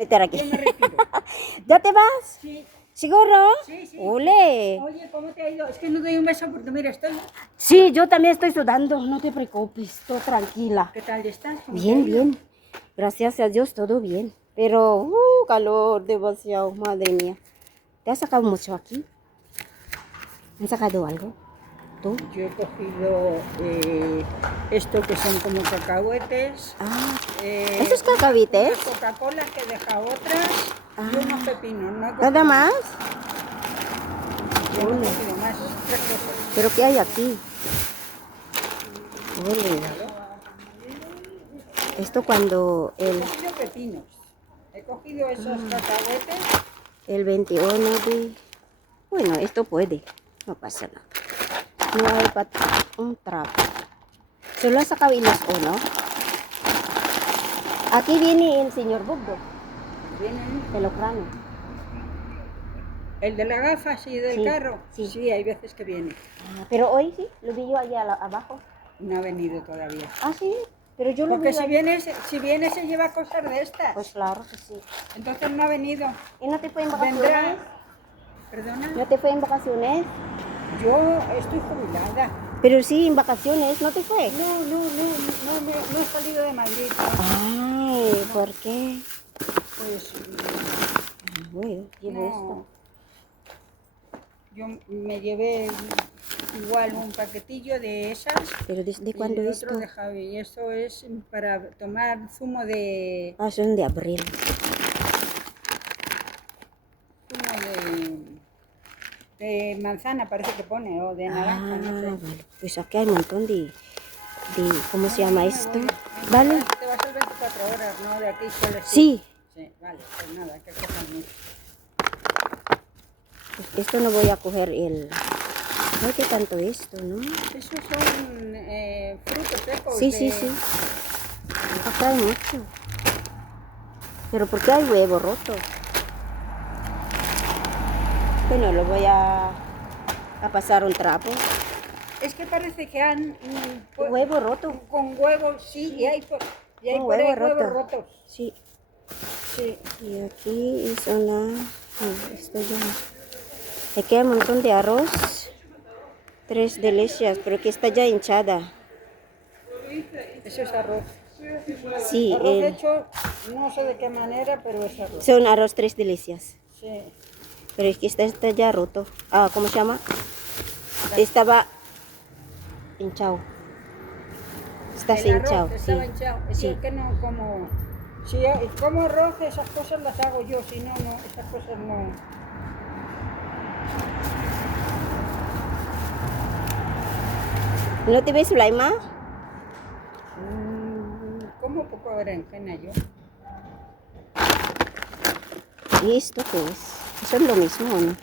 Meter aquí. Yo me retiro. ¿Ya te vas? Sí, ¿Seguro? sí, sí. Ole. Oye, ¿cómo te ha ido? Es que no doy un beso porque mira, estoy... Sí, yo también estoy sudando, no te preocupes, estoy tranquila. ¿Qué tal estás? ¿Cómo te ha Bien, ido? bien. Gracias a Dios, todo bien. Pero, calor demasiado, madre mía. ¿Te has sacado mucho aquí? ¿Han sacado algo? ¿Tú? Yo he cogido esto que son como cacahuetes, Ah, ¿esos unas cacahuetes? Coca-Colas que he dejado otras y unos pepinos. No he cogido ¿Nada más? Yo no he Ole. cogido más, 3 cosas. ¿Pero qué hay aquí? Ole. Esto cuando He cogido pepinos. He cogido esos cacahuetes. el 21 de... Bueno, esto puede, no pasa nada. No hay un trapo. Solo ha sacado hilos uno. Aquí viene el señor Bugdo, Vienen el ucrano. el de las gafas y del Sí, carro. sí. Sí, hay veces que viene. Pero hoy sí, lo vi yo allá abajo. No ha venido todavía. Ah, sí, pero yo lo Porque vi si allá. viene se lleva cosas de estas. Pues claro que sí. Entonces no ha venido. ¿Y no te fue en vacaciones? Vendrá. ¿Perdona? ¿No te fue en vacaciones? Yo estoy jubilada. Pero sí, en vacaciones, ¿no te fue? No he salido de Madrid. Ay, ¿por qué? Pues Bueno, llevo esto. no. Yo me llevé igual un paquetillo de esas. ¿Pero desde Y cuándo el esto? otro de Javi. Y esto es para tomar zumo de... Ah, son de abril. de manzana parece que pone, o de naranja, no sé. Vale. Pues aquí hay un montón de ¿cómo se llama No me esto? voy. ¿Vale? Te vas al 24 horas, ¿no? De aquí suele ser. Sí. Sí, vale, pues nada, que cojan mucho. Pues esto no voy a coger el... Ay, qué tanto esto, ¿no? Esos son frutos secos. Sí, sí, sí. Acá hay mucho. Pero ¿por qué hay huevo roto? Bueno, lo voy a pasar un trapo. Es que parece que han... ¿Huevo roto? Con huevos, sí, y hay por ahí Un huevos roto. rotos. Sí. Sí. Y aquí es una... esto ya... Aquí hay un montón de arroz. 3 delicias, pero que está ya hinchada. Eso es arroz. Sí, Arroz hecho, no sé de qué manera, pero es arroz. son arroz 3 delicias. Sí. Pero es que está ya roto. Ah, ¿cómo se llama? Estaba hinchado. Está El arroz hinchado, sí. estaba hinchado. Es Sí. que no como... Si como arroz, esas cosas las hago yo. Si no, no, esas cosas no... ¿No te ves, Laima? Como poco berenjena yo. ¿Y esto qué es? ¿Eso es lo mismo o no?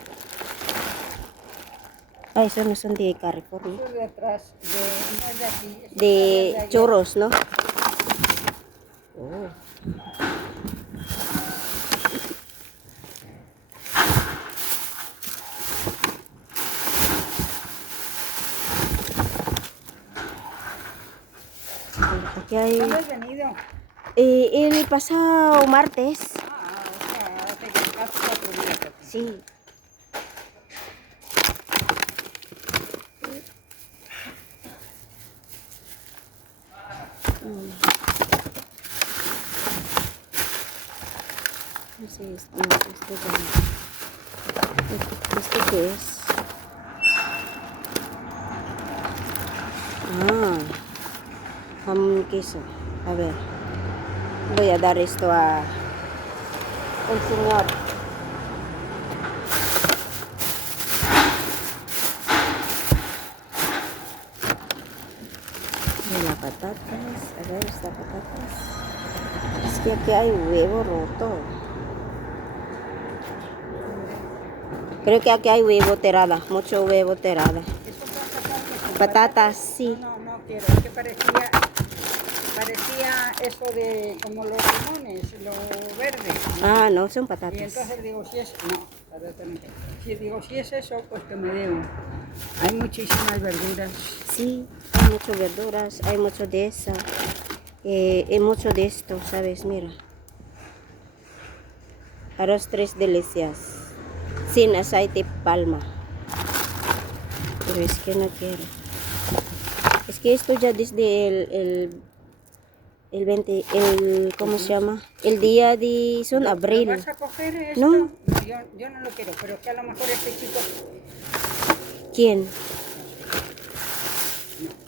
Ah, esos no son de Carrefour, ¿no? Eso es de atrás, no es de aquí. Eso De allá. churros, ¿no? Oh. Aquí hay... ¿Cuándo has venido? el pasado martes. O sea, hace 4 días. Aquí. Sí. No sé, esto ya... ¿Esto qué es? Ah, jamón y queso. A ver, voy a dar esto a el señor. Y las patatas, a ver, estas patatas. Es que aquí hay huevo roto. Creo que aquí hay huevo terada, mucho huevo terada. ¿Eso son patatas? Patatas, sí. No quiero. Es que parecía eso de como los limones, lo verde. Ah, no, son Y patatas. entonces digo, si es... No, exactamente. Si digo, si es eso, pues que me dé uno. Hay muchísimas verduras. Sí, hay muchas verduras, hay mucho de esa. Hay mucho de esto, ¿sabes? Mira. Arroz tres delicias. Sin aceite palma. Pero es que no quiero. Es que esto ya desde el 20, ¿cómo se llama? El día de, son ¿Lo abril. vas a coger esto? No. No, yo no lo quiero, pero es que a lo mejor este chico... ¿Quién?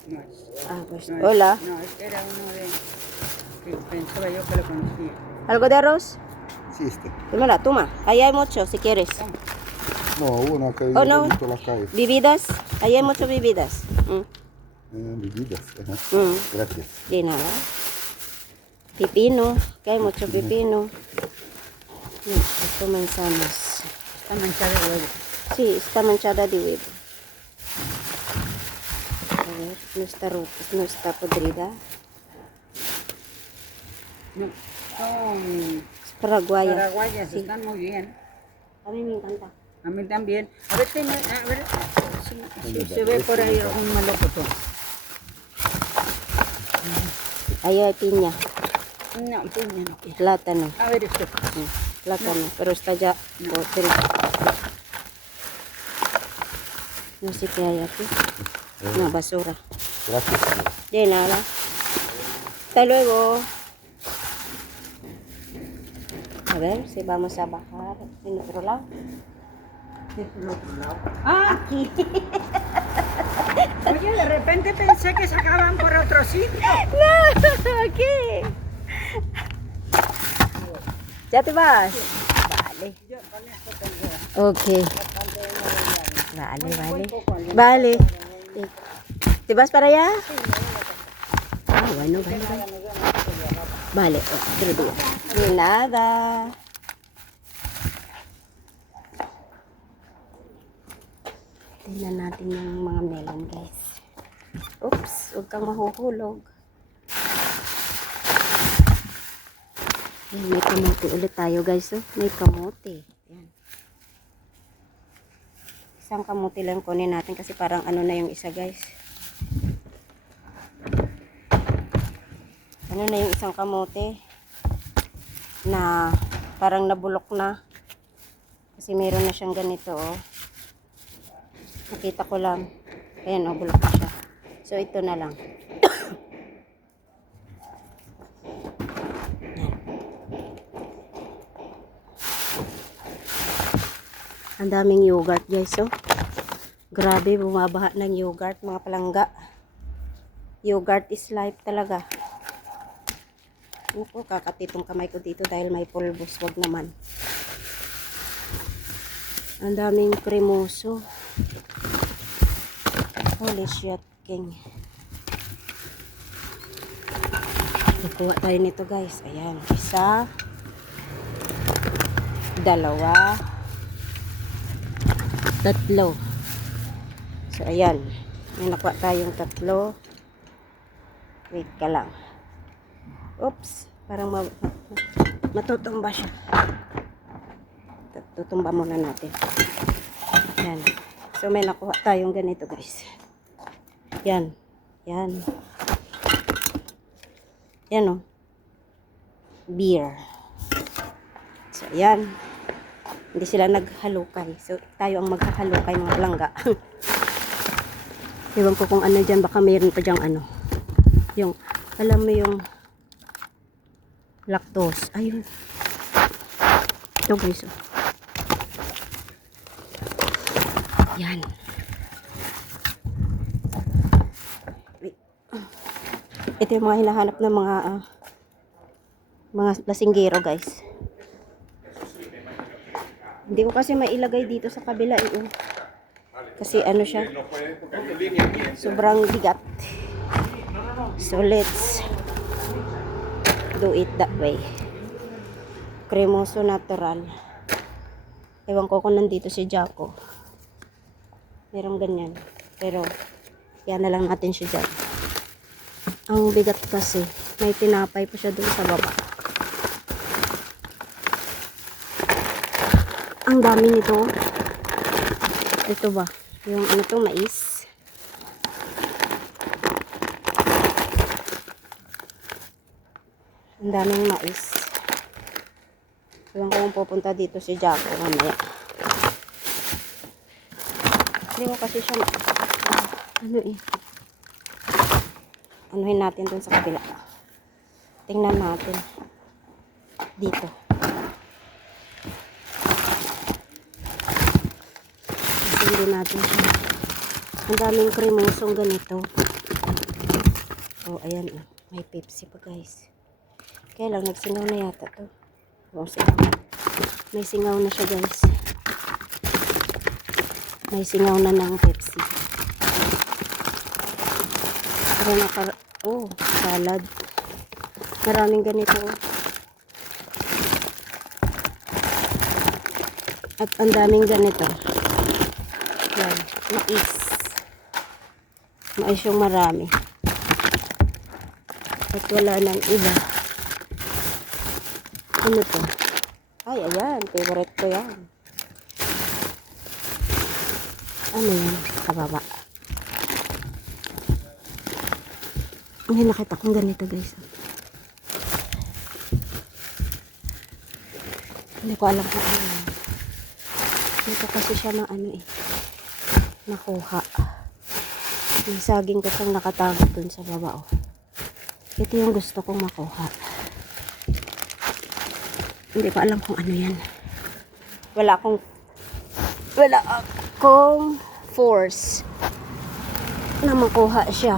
No, no es. Ah, pues, No es. hola. No, este era uno de... que pensaba yo que lo conocía. ¿Algo de arroz? Sí, este. Dímela, toma. Ahí hay mucho, si quieres. No, una que Oh, no. bonito la calle. Bebidas. Ahí hay muchas bebidas. Bebidas. Ajá. Mm. Gracias. De nada. Pepino. Que hay mucho pepino. Esto manzanas. Está manchado de huevo. Sí, está manchada de huevo. A ver, no está podrida. No, son Es paraguaya. paraguayas, Sí. están muy bien. A mí me encanta. A mí también. A ver si se ve por ahí algún melocotón. Ahí hay piña. No, piña no quiero. Plátano. A ver esto. Plátano. Pero está ya podrido. No sé qué hay aquí. No, basura. Gracias. De nada. Hasta luego. A ver si vamos a bajar en otro lado. ¡Ah! Aquí. Oye, de repente pensé que sacaban por otro sitio. No, aquí. ¿Ya te vas? Vale. Yo con esto tengo Ok. bastante de Vale, vale. Voy poco al Vale. ¿Te vas para allá? Ah, bueno, vale, vale. Vale, otro día. De nada. Tingnan natin yung mga melon, guys. Oops, huwag kang mahuhulog. Yan, may kamote ulit tayo, guys. Oh. May kamote. Yan. Isang kamote lang kunin natin kasi parang ano na yung isa, guys. Ano na yung isang kamote na parang nabulok na. Kasi meron na siyang ganito, oh. Nakita ko lang. Ayan, oh, bulok na siya. So, ito na lang. Ang daming yogurt, guys, oh. Grabe, bumabaha ng yogurt, mga palangga. Yogurt is life talaga. Opo, kakatitong kamay ko dito dahil may pulbos. Wag naman. Ang daming kremoso. Holy shit, king. Kukuha tayo nito, guys. Ayan. Isa. Dalawa. Tatlo. So, ayan. May nakuha tayong tatlo. Wait ka lang. Oops. Parang matutumba siya. Tutumba muna natin. Ayan. So, may nakuha tayong ganito, guys. Yan. Yan. Yan, oh. Beer. So, yan. Hindi sila naghalukay. So, tayo ang maghahalukay, mga palangga. Ewan ko kung ano dyan. Baka mayroon pa dyang ano. Yung, alam mo yung lactose. Ayun. Ito, guys, oh. Yan. Wait. Ito yung mga hinahanap ng mga lasinggero, guys. Hindi ko kasi mailagay dito sa kabila, eh. Kasi ano siya, sobrang bigat. So let's do it that way. Cremoso natural. Ewan ko kung nandito si Jaco. Merong ganyan. Pero, yan na lang natin siya dyan. Ang bigat kasi. May tinapay pa siya doon sa baba. Ang dami nito. Ito ba? Yung ano to, mais. Ang daming mais. Ewan ko kung pupunta dito si Jaco mamaya. Hindi ko kasi siya anuhin natin dun sa kabila. Tingnan natin dito. Kasi hindi natin siya. Ang daming kremusong ganito. Oh, ayan. May Pepsi pa, guys. Kaya lang, nagsingaw na yata to. Oh, singaw. May singaw na siya, guys. May singaw na ng Pepsi. Pero oh, salad. Maraming ganito. At ang daming ganito. Yan, mais. Mais yung marami. At wala nang iba. Ano to? Ay, ayan. Favorite ko yan. Ano yan? Kababa. May nakita kong ganito, guys. Hindi ko alam kung ano yan. Dito kasi siya nakuha. Yung saging ko siyang nakatago dun sa baba, oh. Ito yung gusto kong makuha. Hindi ko alam kung ano yan. Wala akong force na makuha siya.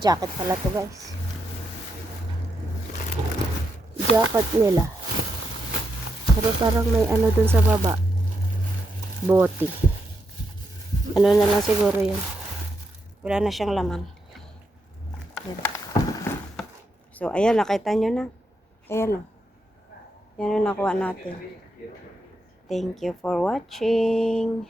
Jacket pala to, guys. Jacket nila. Pero parang may ano dun sa baba. Bote. Ano na lang siguro yun. Wala na siyang laman. Ayan. So, ayan. Nakita nyo na. Ayan, o. Yan yung nakuha natin. Thank you for watching.